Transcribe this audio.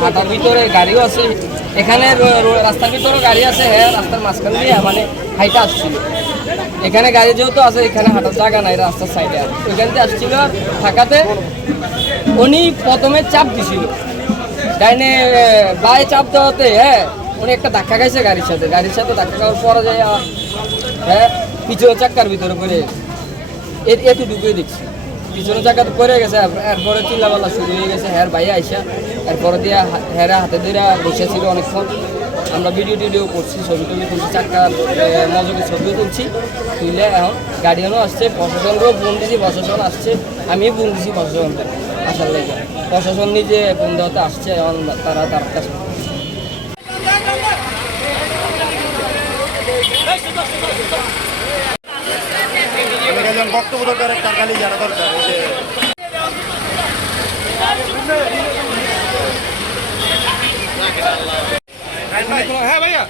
হাঁটার ভিতরে গাড়িও আছে। এখানে রাস্তার ভিতরেও গাড়ি আছে হ্যাঁ রাস্তার মাঝখান দিয়ে মানে হাইটা আসছিল। এখানে গাড়ি যেহেতু আছে, এখানে হাঁটার জায়গা নাই রাস্তার সাইডে আর। ওইখান থেকে আসছিল থাকাতে উনি প্রথমে চাপ দিছিল। ডাইনে বাই চাপ দেওয়াতে হ্যাঁ উনি একটা ধাক্কা খাইছে গাড়ির সাথে। গাড়ির সাথে ধাক্কা খাওয়ার পরে যায় হ্যাঁ পিছনে চাক্কার ভিতরে পড়ে এর এটু ঢুকিয়ে দেখছি। পিছনে চাকাতে পড়ে গেছে আর- এরপরে চিল্লাপাল্লা শুরু হয়ে গেছে হ্যার ভাই আইসা, এরপরে দিয়ে হ্যারা হাতে ধরে বসেছিল অনেকক্ষণ। আমরা ভিডিও টিডিও করছি, ছবি টবি তুলছি চাক্কার মজকে ছবিও তুলছি তুললে এখন গার্ডিয়ানও আসছে, প্রশাসনকেও ফোন দিয়েছি প্রশাসন আসছে আমি ফোন দিয়েছি প্রশাসনকে, আসার লাগে। প্রশাসন নিজে ফোন দেওয়াতে আসছে, এখন তারা তার কাছে একজন বক্তব্য দরকার একটা খালি জানা দরকার হ্যাঁ ভাইয়া।